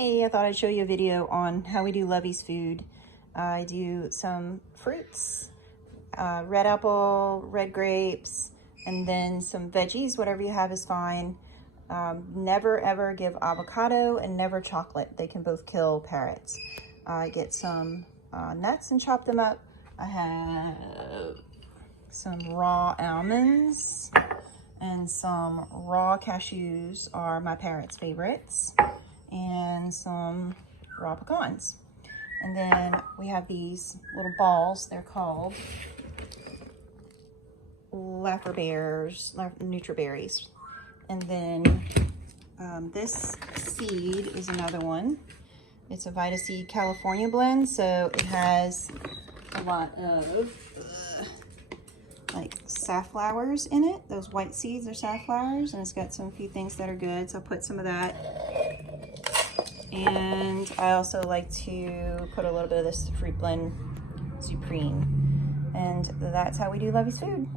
Hey, I thought I'd show you a video on how we do Lovey's food. I do some fruits, red apple, red grapes, and then some veggies. Whatever you have is fine. Never ever give avocado and never chocolate. They can both kill parrots. I get some nuts and chop them up. I have some raw almonds and some raw cashews are my parrot's favorites, and some raw pecans. And then we have these little balls. They're called Nutriberries. And then this seed is another one. It's a Vita Seed California blend, so it has a lot of like safflowers in it. Those white seeds are safflowers, and it's got some few things that are good, so I'll put some of that. And I also like to put a little bit of this fruit blend supreme. And that's how we do Lovey's food.